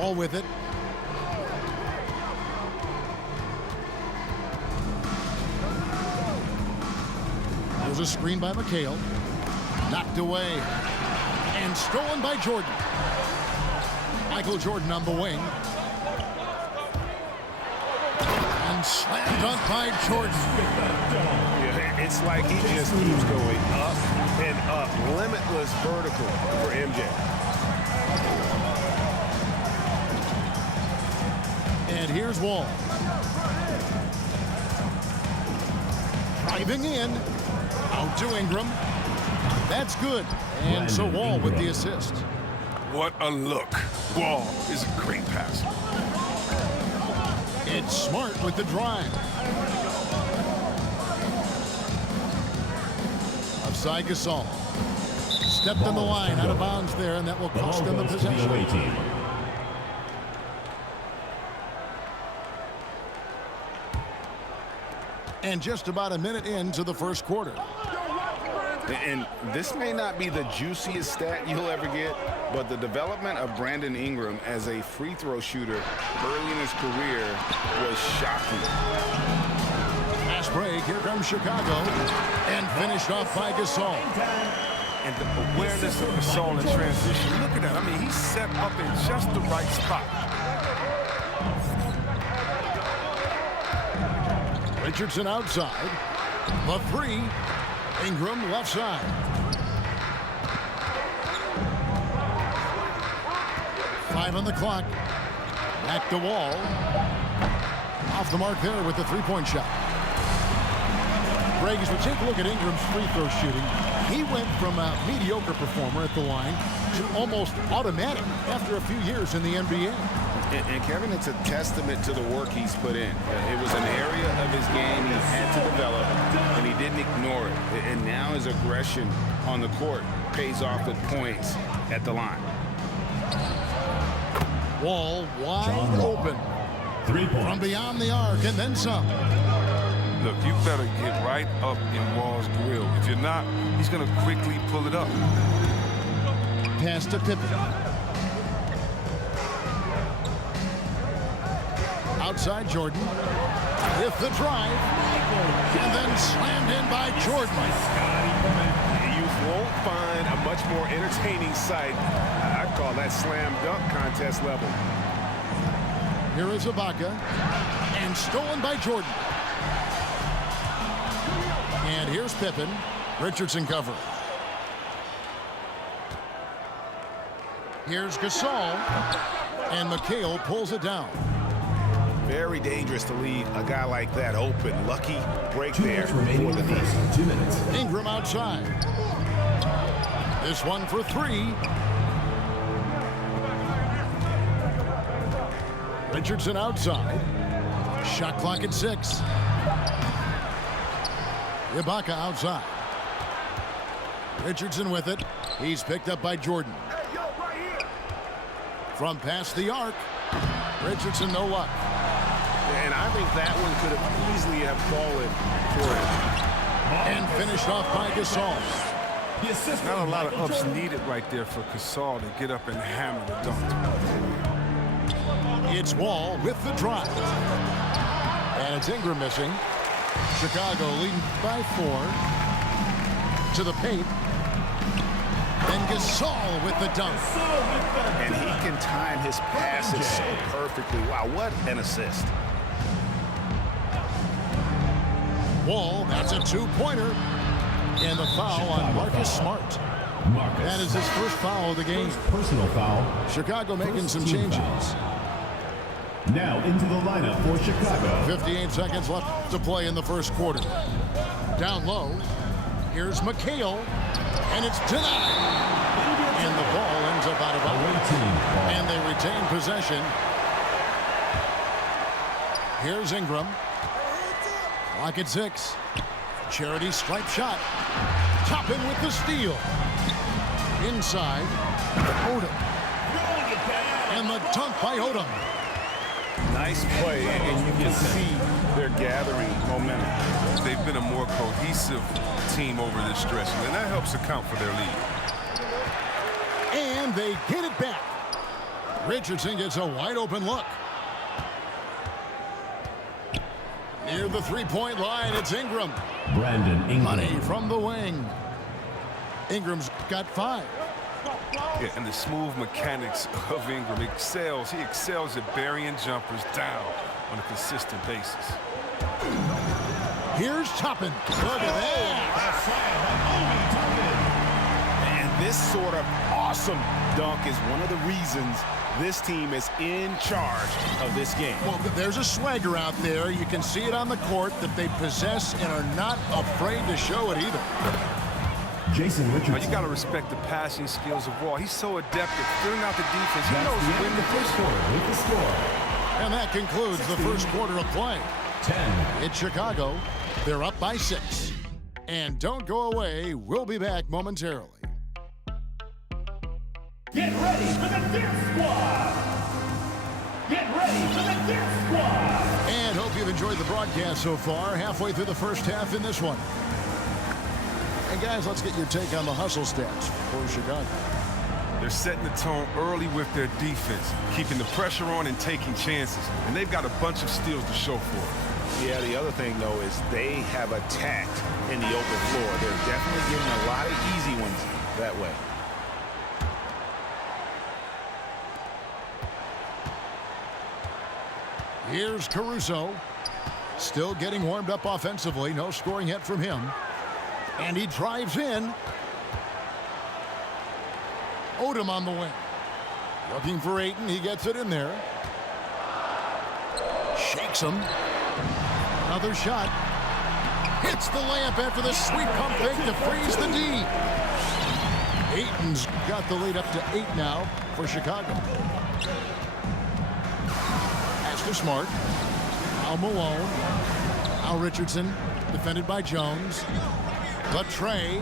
All with it. There's a screen by McHale. Knocked away. And stolen by Jordan. Michael Jordan on the wing. And slam dunk by Jordan. Yeah, it's like he just keeps going up and up. Limitless vertical for MJ. And here's Wall. Driving in. Out to Ingram. That's good. And so Wall with the assist. What a look. Wall is a great passer. It's Smart with the drive. Offside Gasol. Stepped on the line out of bounds there, and that will cost them the possession. And just about a minute into the first quarter. And this may not be the juiciest stat you'll ever get, but the development of Brandon Ingram as a free throw shooter early in his career was shocking. Fast break, here comes Chicago, and finished off by Gasol. And the awareness of Gasol in transition. Look at that. I mean, he's set up in just the right spot. Richardson outside. The three. Ingram left side. Five on the clock. Back to Wall. Off the mark there with the three-point shot. Greg, as we take a look at Ingram's free throw shooting, he went from a mediocre performer at the line to almost automatic after a few years in the NBA. And Kevin, it's a testament to the work he's put in. It was an area of his game he had to develop, and he didn't ignore it. And now his aggression on the court pays off with points at the line. Wall wide open. 3 points. From beyond the arc, and then some. Look, you better get right up in Wall's grill. If you're not, he's going to quickly pull it up. Pass to Pippen. Outside Jordan with the drive, and then slammed in by Jordan. You won't find a much more entertaining sight. I'd call that slam dunk contest level. Here is Ibaka, and stolen by Jordan. And here's Pippen. Richardson cover. Here's Gasol, and McHale pulls it down. Very dangerous to leave a guy like that open. Lucky break there for the first 2 minutes. Ingram outside. This one for three. Richardson outside. Shot clock at 6. Ibaka outside. Richardson with it. He's picked up by Jordan. From past the arc. Richardson no luck. And I think that one could have easily have fallen for him. And finished off by Gasol. Not a lot of ups needed right there for Gasol to get up and hammer the dunk. It's Wall with the drive. And it's Ingram missing. Chicago leading by 4. To the paint. And Gasol with the dunk. And he can time his passes so perfectly. Wow, what an assist. Wall, that's a two-pointer. And the foul on Marcus Smart. That is his first foul of the game. Personal foul. Chicago making some changes. Now into the lineup for Chicago. 58 seconds left to play in the first quarter. Down low. Here's McHale. And it's denied. And the ball ends up out of bounds. And they retain possession. Here's Ingram. Clock at 6. Charity stripe shot. Toppin with the steal. Inside. Odom. And the dunk by Odom. Nice play, and you can see they're gathering momentum. They've been a more cohesive team over this stretch, and that helps account for their lead. And they get it back. Richardson gets a wide open look. Near the three-point line, it's Ingram. Brandon Ingram. Money from the wing. Ingram's got 5. Yeah, and the smooth mechanics of Ingram excels. He excels at burying jumpers down on a consistent basis. Here's Toppin. Look at that. And this sort of awesome dunk is one of the reasons this team is in charge of this game. Well, there's a swagger out there. You can see it on the court that they possess and are not afraid to show it either. Jason Richardson. You got to respect the passing skills of Wall. He's so adept at filling out the defense. He knows That's to win the first quarter. with the score. And that concludes the first quarter of play. 10. It's Chicago. They're up by 6. And don't go away. We'll be back momentarily. Get ready for the Dance Squad! Get ready for the Dance Squad! And hope you've enjoyed the broadcast so far. Halfway through the first half in this one. And guys, let's get your take on the hustle stats for Chicago. They're setting the tone early with their defense, keeping the pressure on and taking chances. And they've got a bunch of steals to show for it. Yeah, the other thing, though, is they have attacked in the open floor. They're definitely getting a lot of easy ones that way. Here's Caruso. Still getting warmed up offensively. No scoring yet from him. And he drives in. Odom on the wing. Looking for Ayton. He gets it in there. Shakes him. Another shot. Hits the layup after the sweet pump fake to freeze the D. Ayton's got the lead up to 8 now for Chicago. Pass to Smart. Al Malone. Al Richardson. Defended by Jones. But Trey.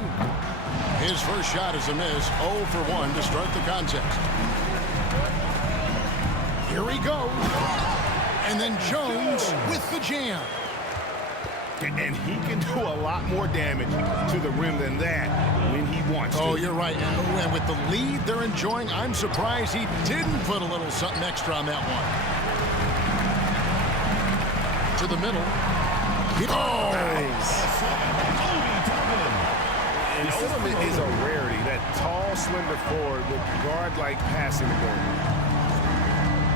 His first shot is a miss. 0 for 1 to start the contest. Here he goes. And then Jones with the jam. And he can do a lot more damage to the rim than that when he wants to. Oh, you're right. And with the lead they're enjoying, I'm surprised he didn't put a little something extra on that one. To the middle. Oh! Nice. And Odom is a rarity. That tall, slender forward with guard-like passing ability.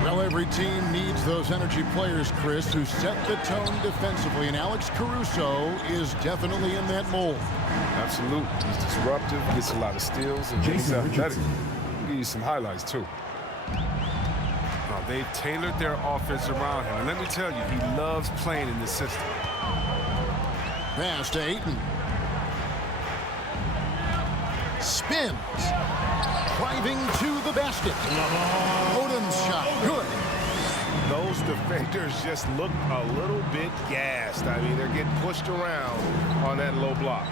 Well, every team needs those energy players, Chris, who set the tone defensively, and Alex Caruso is definitely in that mold. Absolutely. He's disruptive, gets a lot of steals, and he's athletic. I'll give you some highlights, too. Now, they've tailored their offense around him, and let me tell you, he loves playing in this system. Pass to Ayton. Spins. Driving to the basket. Odom's shot. Good. Those defenders just look a little bit gassed. I mean, they're getting pushed around on that low block.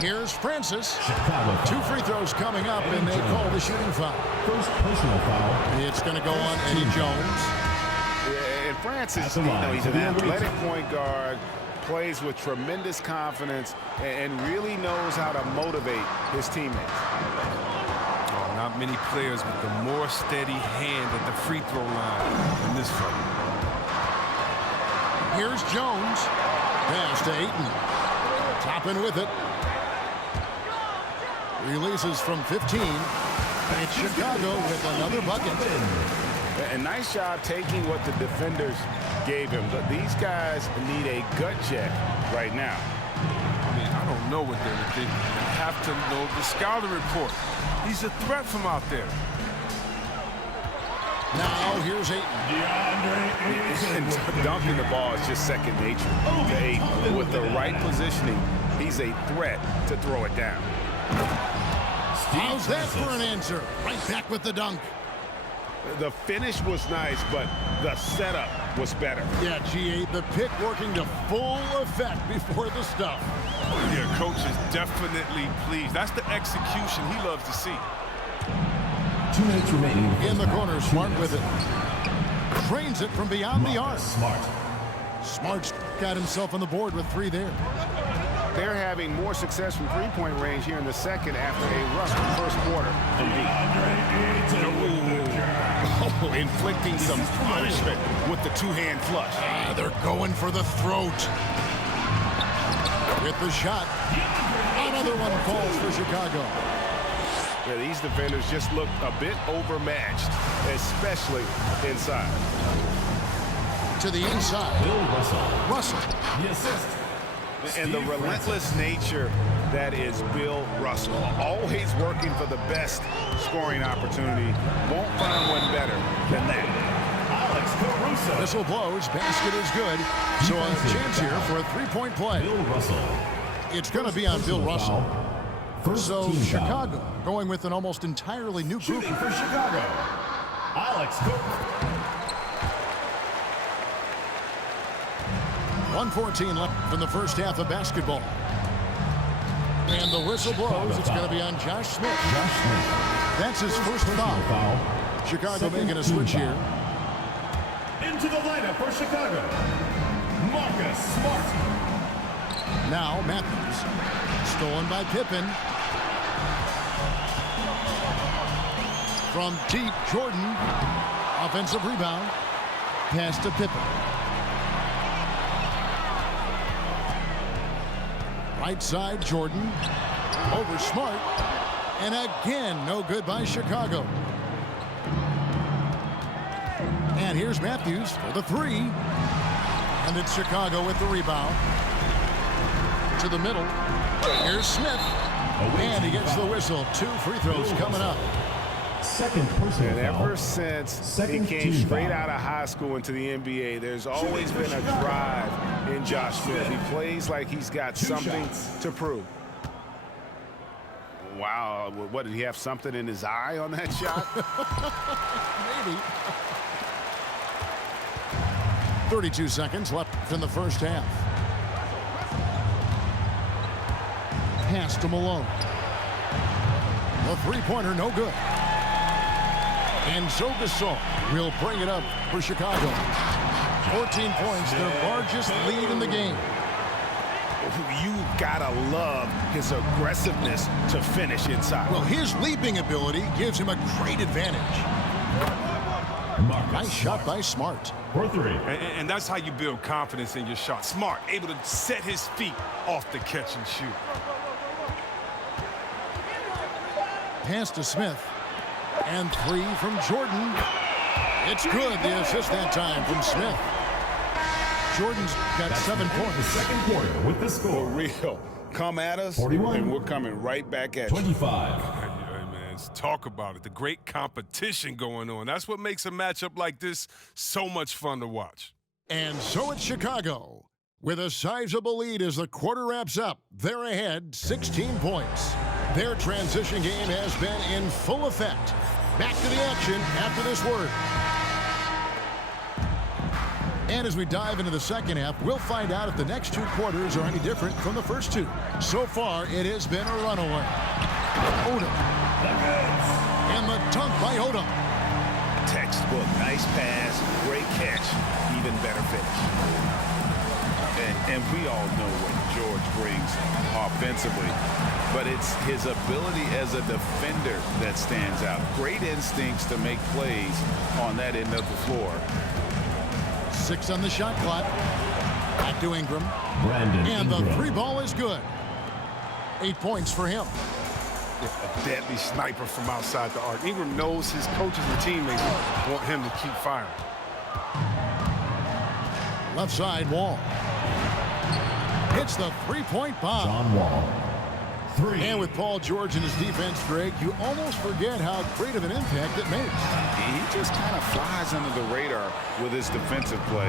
Here's Francis. Chicago. 2 free throws coming up, and they call the shooting foul. First personal foul. It's going to go on Eddie Jones. Yeah, and Francis, At the line, he's an athletic point guard, plays with tremendous confidence, and really knows how to motivate his teammates. Oh, not many players with a more steady hand at the free throw line than this fella. Here's Jones. Pass to Ayton. Toppin with it. Releases from 15. And it's Chicago with another bucket. A nice job taking what the defenders gave him. But these guys need a gut check right now. I mean, I don't know what they were thinking. They have to know the scouting report. He's a threat from out there. Now here's Ayton. And dunking the ball is just second nature to Ayton. With the right positioning, he's a threat to throw it down. How's that for an answer? Right back with the dunk. The finish was nice, but the setup was better. Yeah, G8, the pick working to full effect before the stuff. Yeah, coach is definitely pleased. That's the execution he loves to see. 2 minutes remaining. In the corner, Smart with it. Trains it from beyond the arc. Smart. Smart's got himself on the board with 3 there. They're having more success from three-point range here in the second after a rough first quarter from deep. Chicago inflicting some punishment with the two-hand flush. They're going for the throat. With the shot. Another one falls for Chicago. Yeah, these defenders just look a bit overmatched, especially inside. To the inside. Bill Russell. Russell. The assist. And the relentless nature that is Bill Russell. Always working for the best scoring opportunity. Won't find one better than that. Alex Caruso. Whistle blows. Basket is good. So a chance here for a three-point play. Bill Russell. It's going to be on Bill Russell. First So team Chicago foul. going with an almost entirely new group. Shooting for Chicago. Alex Caruso. 1:14 left in the first half of basketball. And the whistle blows. It's going to be on Josh Smith. Josh Smith. That's his first foul. Foul. Chicago Second making a team switch foul. here. Into the lineup for Chicago. Marcus Smart. Now Matthews. Stolen by Pippen. From deep, Jordan. Offensive rebound. Pass to Pippen. Right side, Jordan. Over Smart. And again, no good by Chicago. And here's Matthews for the three. And it's Chicago with the rebound. To the middle. Here's Smith. And he gets the whistle. 2 free throws coming up. Second personal And foul. ever since Second he came team straight foul. out of high school into the NBA, there's always been a drive in Josh Smith. He plays like he's got something to prove. Wow, what, did he have something in his eye on that shot? Maybe. 32 seconds left in the first half. Pass to Malone. The three-pointer, no good. And so Gasol will bring it up for Chicago. 14 points, their largest lead in the game. You gotta love his aggressiveness to finish inside. Well, his leaping ability gives him a great advantage. Marcus Nice shot by Smart. for three. And that's how you build confidence in your shot. Smart, able to set his feet off the catch and shoot. Pass to Smith. And three from Jordan. It's good. The assist that time from Smith. Jordan's got 7 The points. second quarter with the For score. real. Come at us, 41. and we're coming right back at you. 25. Hey, man, talk about it. The great competition going on. That's what makes a matchup like this so much fun to watch. And so it's Chicago. With a sizable lead as the quarter wraps up. They're ahead 16 points. Their transition game has been in full effect. Back to the action after this word. And as we dive into the second half, we'll find out if the next 2 quarters are any different from the first 2. So far, it has been a runaway. Odom. And the dunk by Odom. Textbook, nice pass, great catch, even better finish. And we all know what George brings offensively, but it's his ability as a defender that stands out. Great instincts to make plays on that end of the floor. 6 on the shot clock. Back to Ingram. Brandon And the Ingram. 3 ball is good. 8 points for him. A deadly sniper from outside the arc. Ingram knows his coaches and teammates want him to keep firing. Left side, Wall. Hits the 3-point bomb. John Wall. 3. And with Paul George in his defense, Greg, you almost forget how great of an impact it makes. He just kind of flies under the radar with his defensive play.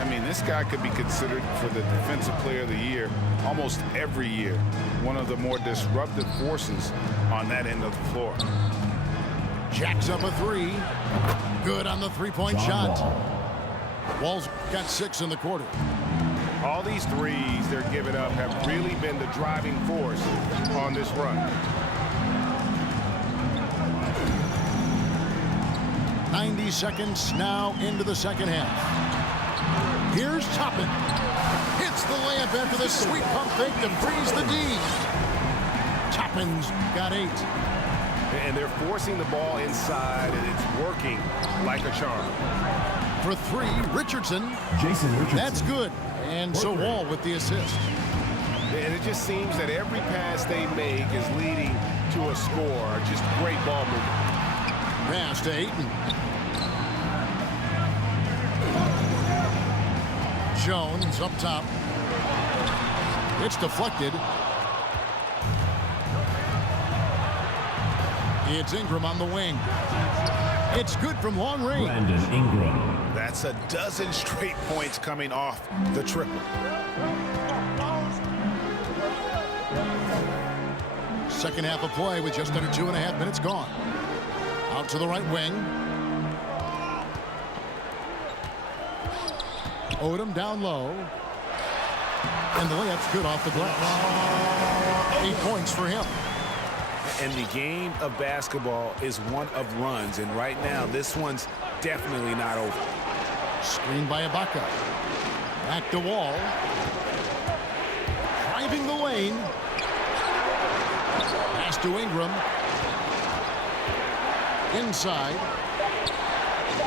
I mean, this guy could be considered for the Defensive Player of the Year almost every year. One of the more disruptive forces on that end of the floor. Jacks up a 3. Good on the 3-point John shot. Wall. Wall's got 6 in the quarter. All these threes they're giving up have really been the driving force on this run. 90 seconds now into the second half. Here's Toppin. Hits the layup after the sweet pump fake to freeze the D. Toppin's got 8. And they're forcing the ball inside, and it's working like a charm. For three, Richardson. Jason Richardson. That's good. And so Wall with the assist. And it just seems that every pass they make is leading to a score. Just great ball movement. Pass to Ayton. Jones up top. It's deflected. It's Ingram on the wing. It's good from long range. Brandon Ingram. That's a dozen straight points coming off the triple. Second half of play with just under 2.5 minutes gone. Out to the right wing. Odom down low. And the layup's good off the glass. 8 points for him. And the game of basketball is one of runs. And right now, this one's definitely not over. Screened by Ibaka. Back to Wall. Driving the lane. Pass to Ingram. Inside.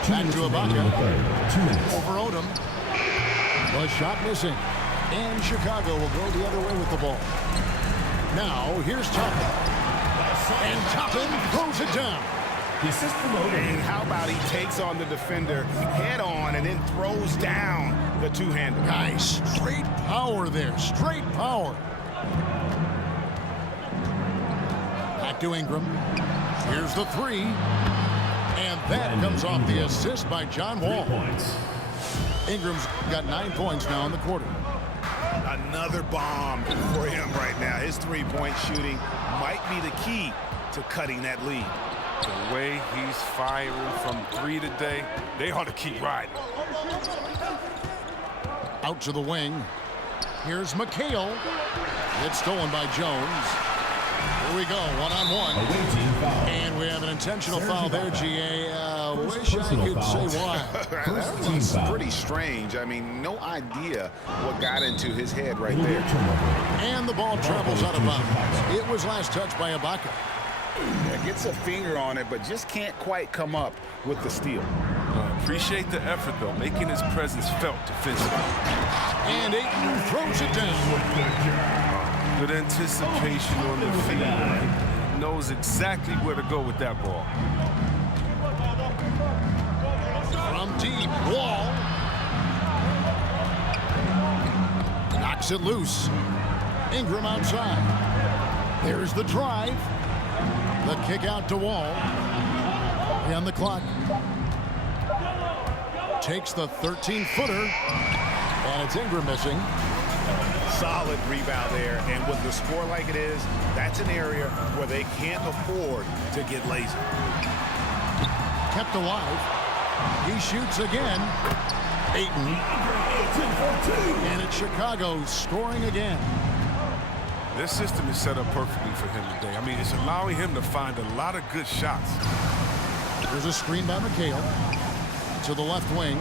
Back to Ibaka. 2 minutes. Over Odom. The shot missing. And Chicago will go the other way with the ball. Now, here's Toppin. And Toppin throws it down. The assist from Odom. And how about he takes on the defender head on and then throws down the two-hander. Nice. Straight power there. Straight power. Back to Ingram. Here's the three. And that comes off the assist by John Wall. 3 points. Ingram's got 9 points now in the quarter. Another bomb for him right now. His three-point shooting might be the key to cutting that lead. The way he's firing from three today, they ought to keep riding. Out to the wing. Here's McHale. It's stolen by Jones. Here we go, one-on-one. Away team foul. And we have an intentional foul there, GA. Wish I could say why. That was pretty strange. I mean, no idea what got into his head right there. And the ball travels out of bounds. It was last touched by Ibaka. Yeah, gets a finger on it, but just can't quite come up with the steal. Appreciate the effort, though, making his presence felt defensively. And Ayton throws it down. Good anticipation on the feed. Knows exactly where to go with that ball. From deep, Wall. Knocks it loose. Ingram outside. There's the drive. The kick out to Wall. And the clock. Takes the 13-footer. And it's Ingram missing. Solid rebound there, and with the score like it is, that's an area where they can't afford to get lazy. Kept alive. He shoots again. Ayton. And it's Chicago scoring again. This system is set up perfectly for him today. I mean, it's allowing him to find a lot of good shots. There's a screen by McHale to the left wing.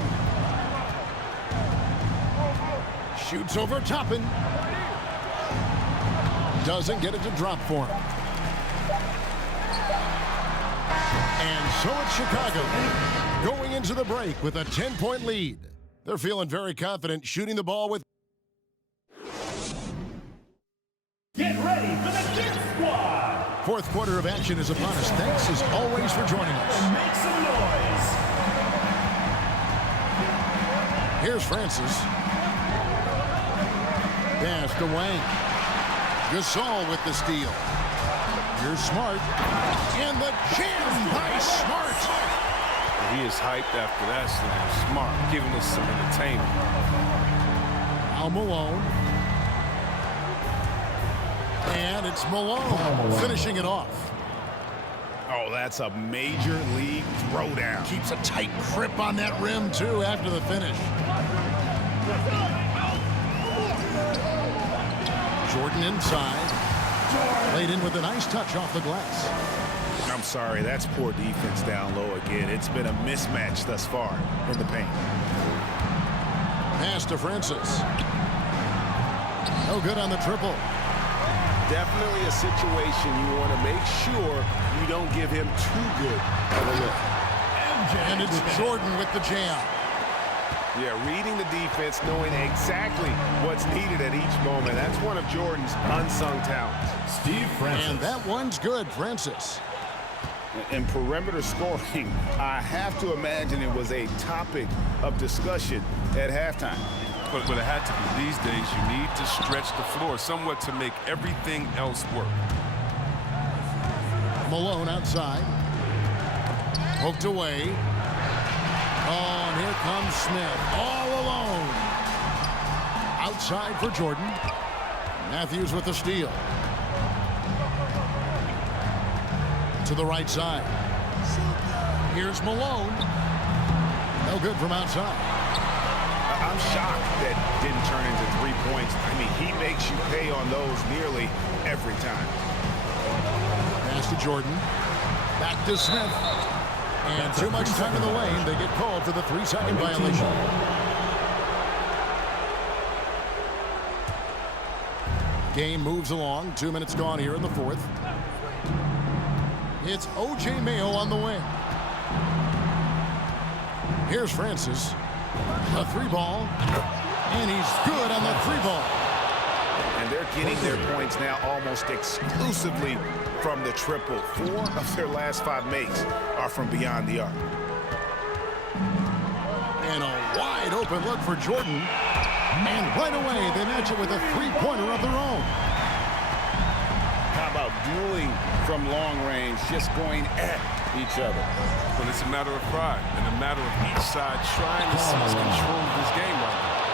Shoots over Toppin. Doesn't get it to drop for him. And so it's Chicago going into the break with a 10-point lead. They're feeling very confident shooting the ball with. Get ready for the Dip Squad. Fourth quarter of action is upon us. Thanks as always for joining us. Make some noise. Here's Francis. Pass to Wang. Gasol with the steal. Here's Smart. And the jam by Smart. He is hyped after that slam. Smart, giving us some entertainment. Al Malone. And it's Malone finishing it off. Oh, that's a major league throwdown. Keeps a tight grip on that rim, too, after the finish. Jordan inside. Laid in with a nice touch off the glass. I'm sorry, that's poor defense down low again. It's been a mismatch thus far in the paint. Pass to Francis. No good on the triple. definitely a situation you want to make sure you don't give him too good of a look. And it's Jordan with the jam. Yeah, reading the defense, knowing exactly what's needed at each moment. That's one of Jordan's unsung talents. Steve Francis. And that one's good, Francis. In perimeter scoring, I have to imagine it was a topic of discussion at halftime. But it had to be. These days, you need to stretch the floor somewhat to make everything else work. Malone outside. Poked away. Oh, and here comes Smith. All alone. Outside for Jordan. Matthews with the steal. To the right side. Here's Malone. No good from outside. I'm shocked that didn't turn into 3 points. I mean, he makes you pay on those nearly every time. Pass to Jordan. Back to Smith. And too much time in the lane. They get called for the 3-second violation. Game moves along. 2 minutes gone here in the fourth. It's O.J. Mayo on the wing. Here's Francis. A 3-ball. And he's good on the 3-ball. And they're getting their points now almost exclusively from the triple. 4 of their last 5 makes are from beyond the arc. And a wide open look for Jordan. And right away, they match it with a 3-pointer of their own. How about dueling from long range, just going at each other? Well, it's a matter of pride and a matter of each side trying to seize control of this game right now.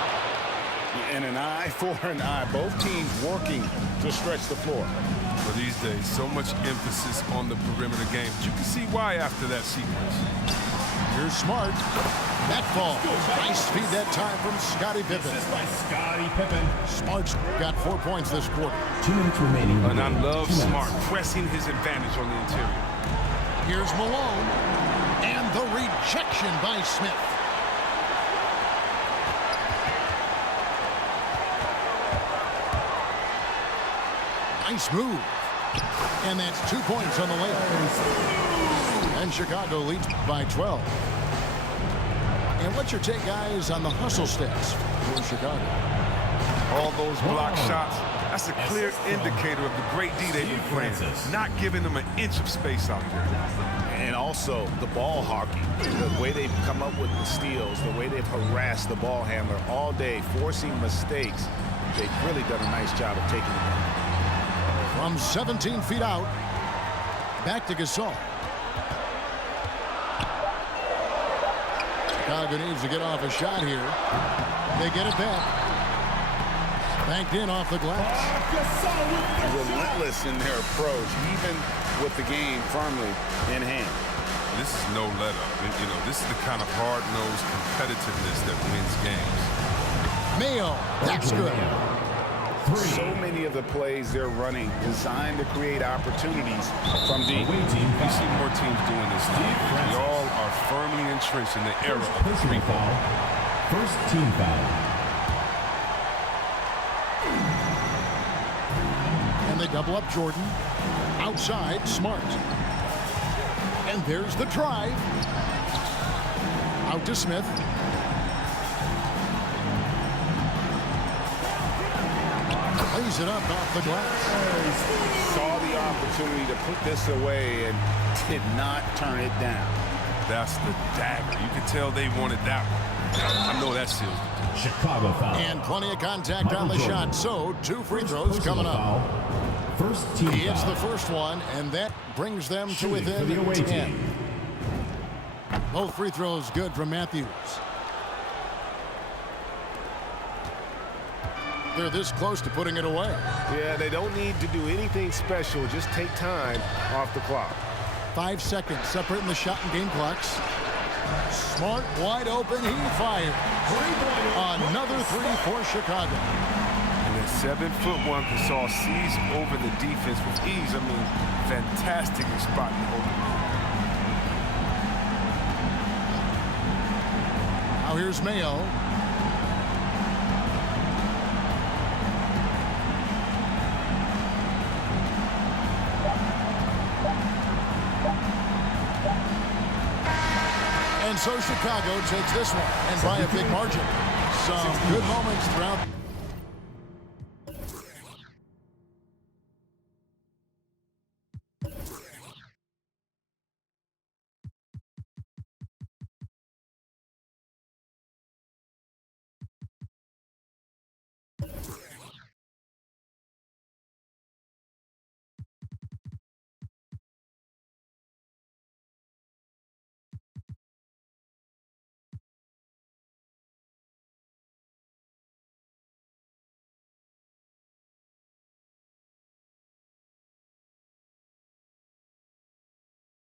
And an eye for an eye. Both teams working to stretch the floor. But these days, so much emphasis on the perimeter game. You can see why after that sequence. Here's Smart. That ball. Nice feed that time from Scottie Pippen. This is by Scottie Pippen. Smart's got 4 points this quarter. 2 minutes remaining. And I love Smart pressing his advantage on the interior. Here's Malone. And the rejection by Smith. Nice move. And that's 2 points on the Lakers. And Chicago leads by 12. And what's your take, guys, on the hustle stats for Chicago? All those block shots, that's a clear indicator of the great D they've been playing. Not giving them an inch of space out there. And also the ball hockey, the way they've come up with the steals, the way they've harassed the ball handler all day, forcing mistakes. They've really done a nice job of taking them out. From 17 feet out, back to Gasol. Chicago needs to get off a shot here. They get it back. Banked in off the glass. Relentless in their approach, even with the game firmly in hand. This is no let-up. You know, this is the kind of hard-nosed competitiveness that wins games. Mayo, that's good. So many of the plays they're running designed to create opportunities from deep. You see more teams doing this. We all are firmly entrenched in the era of the 3-ball. First team foul. And they double up Jordan. Outside, Smart. And there's the drive. Out to Smith. Lays it up off the glass. Saw the opportunity to put this away and did not turn it down. That's the dagger. You can tell they wanted that one. I know that seals the deal. Chicago foul. And plenty of contact on the Jordan. shot. So 2 free throws coming up. Foul. First team He hits foul. the first one, and that brings them to Shooting for the within away 10. team. Both free throws good from Matthews. They're this close to putting it away. Yeah, they don't need to do anything special. Just take time off the clock. 5 seconds separating the shot and game clocks. Smart, wide open, he fired. Another 3 for Chicago. And then 7'1" Gasol sees over the defense with ease. I mean, fantastic in spotting the open. Now here's Mayo. And so Chicago takes this one, and by a big margin. Some good moments throughout.